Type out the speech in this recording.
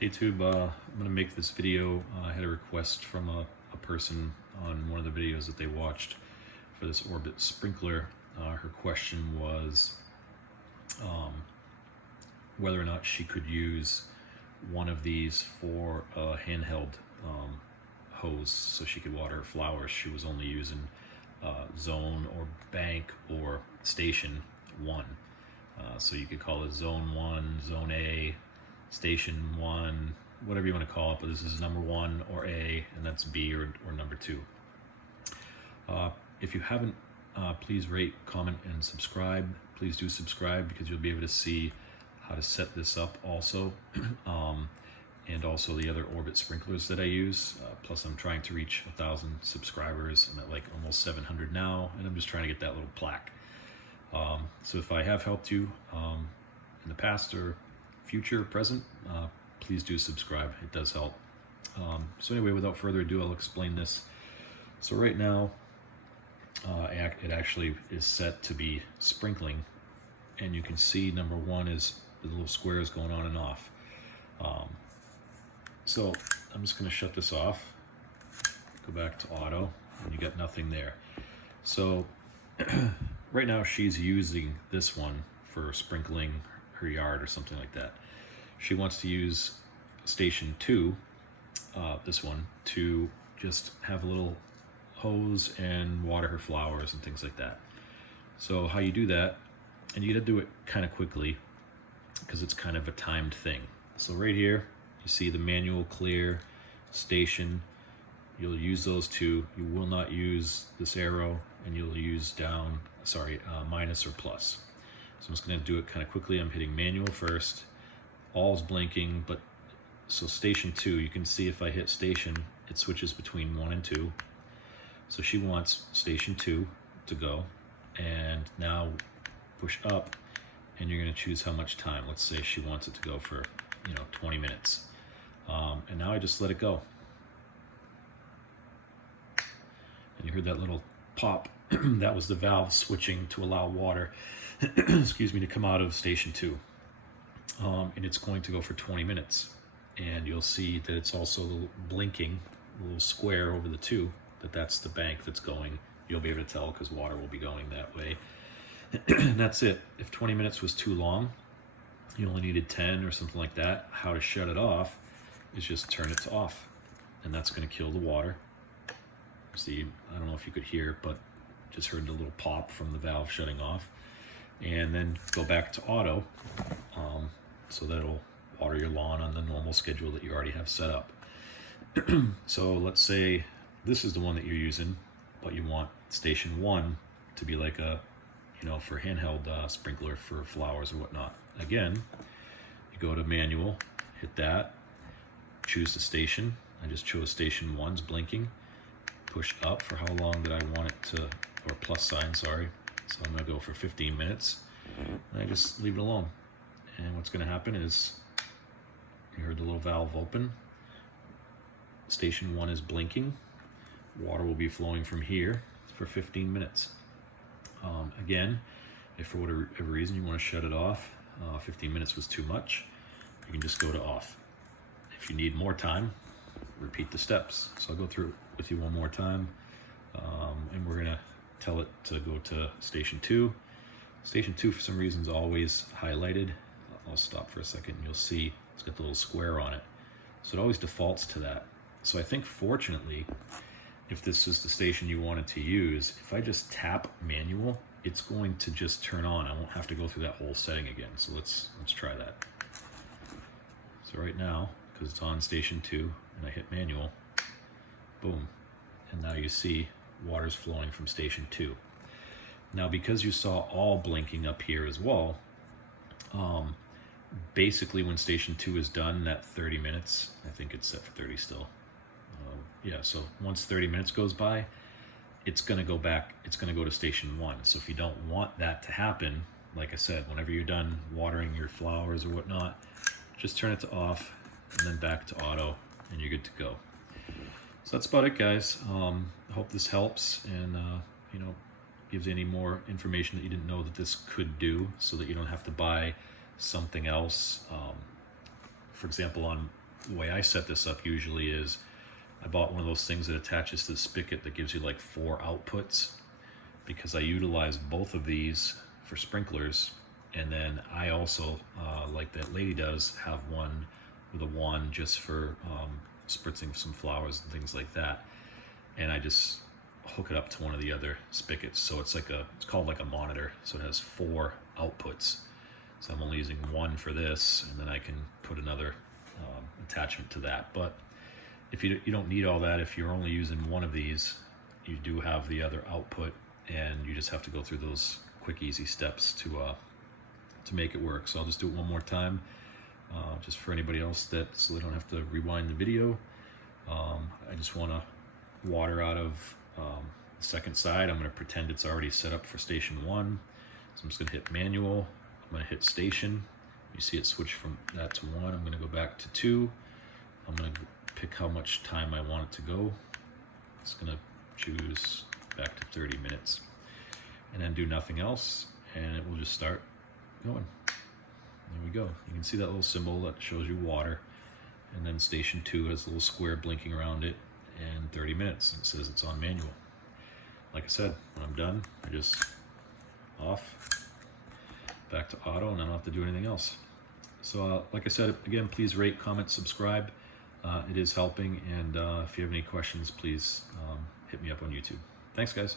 Hey Tube, I'm going to make this video. I had a request from a person on one of the videos that they watched for this Orbit sprinkler. Her question was whether or not she could use one of these for a handheld hose so she could water her flowers. She was only using zone or bank or station 1. So you could call it zone 1, zone A, station 1, whatever you want to call it, but this is number 1 or A, and that's B or number 2. If you haven't, please rate, comment, and subscribe. Please do subscribe because you'll be able to see how to set this up also, and also the other Orbit sprinklers that I use. Plus I'm trying to reach 1,000 subscribers. I'm at like almost 700 now, and I'm just trying to get that little plaque. So if I have helped you in the past or future, present, please do subscribe. It does help. So anyway, without further ado, I'll explain this. So right now, it actually is set to be sprinkling, and you can see number 1 is the little squares going on and off. So I'm just going to shut this off, go back to auto, and you got nothing there. So right now she's using this one for sprinkling her yard or something like that. She wants to use station 2, this one, to just have a little hose and water her flowers and things like that. So how you do that, and you gotta do it kind of quickly because it's kind of a timed thing. So right here, you see the manual, clear, station. You'll use those two. You will not use this arrow, and you'll use down, minus or plus. So I'm just gonna do it kind of quickly. I'm hitting manual first. All's blinking, but so station 2, you can see if I hit station, it switches between 1 and 2. So she wants station 2 to go, and now push up, and you're gonna choose how much time. Let's say she wants it to go for 20 minutes. And now I just let it go. And you heard that little pop. That was the valve switching to allow water excuse me, to come out of station 2. And it's going to go for 20 minutes. And you'll see that it's also blinking, a little square over the 2, that's the bank that's going. You'll be able to tell because water will be going that way. And that's it. If 20 minutes was too long, you only needed 10 or something like that. How to shut it off is just turn it to off, and that's going to kill the water. See, I don't know if you could hear, but just heard the little pop from the valve shutting off. And then go back to auto, so that'll water your lawn on the normal schedule that you already have set up. So let's say this is the one that you're using, but you want station 1 to be like a, for handheld sprinkler for flowers or whatnot. Again, you go to manual, hit that, choose the station. I just chose station 1's blinking. Push up for how long that I want it to, or plus sign, sorry. So I'm gonna go for 15 minutes, and I just leave it alone. And what's gonna happen is, you heard the little valve open. Station 1 is blinking. Water will be flowing from here for 15 minutes. Again, if for whatever reason you want to shut it off, 15 minutes was too much, you can just go to off. If you need more time, repeat the steps. So I'll go through it with you one more time, and we're gonna tell it to go to station 2. Station 2 for some reason is always highlighted. I'll stop for a second and you'll see it's got the little square on it. So it always defaults to that. So I think fortunately, if this is the station you wanted to use, if I just tap manual, it's going to just turn on. I won't have to go through that whole setting again. So let's try that. So right now, because it's on station 2 and I hit manual, boom. And now you see water's flowing from station 2. Now because you saw all blinking up here as well, basically when station 2 is done, that 30 minutes, I think it's set for 30 still. Yeah, so once 30 minutes goes by, it's gonna go back, it's gonna go to station 1. So if you don't want that to happen, like I said, whenever you're done watering your flowers or whatnot, just turn it to off and then back to auto, and you're good to go. So that's about it, guys. I hope this helps, and gives any more information that you didn't know that this could do, so that you don't have to buy something else. For example, on the way I set this up usually is I bought one of those things that attaches to the spigot that gives you like 4 outputs, because I utilize both of these for sprinklers. And then I also, like that lady does, have one with a wand just for spritzing some flowers and things like that. And I just hook it up to one of the other spigots. So it's called like a monitor. So it has 4 outputs. So I'm only using one for this, and then I can put another attachment to that. But if you don't need all that, if you're only using one of these, you do have the other output, and you just have to go through those quick, easy steps to make it work. So I'll just do it one more time, just for anybody else, so they don't have to rewind the video. I just want to water out of the second side. I'm going to pretend it's already set up for station 1. So I'm just going to hit manual. I'm going to hit station. You see it switch from that to 1. I'm going to go back to 2. I'm going to pick how much time I want it to go. It's going to choose back to 30 minutes. And then do nothing else, and it will just start going. There we go. You can see that little symbol that shows you water. And then station 2 has a little square blinking around it, and 30 minutes. It says it's on manual. Like I said, when I'm done, I just off, back to auto, and I don't have to do anything else. So like I said, again, please rate, comment, subscribe. It is helping, and if you have any questions, please hit me up on YouTube. Thanks, guys.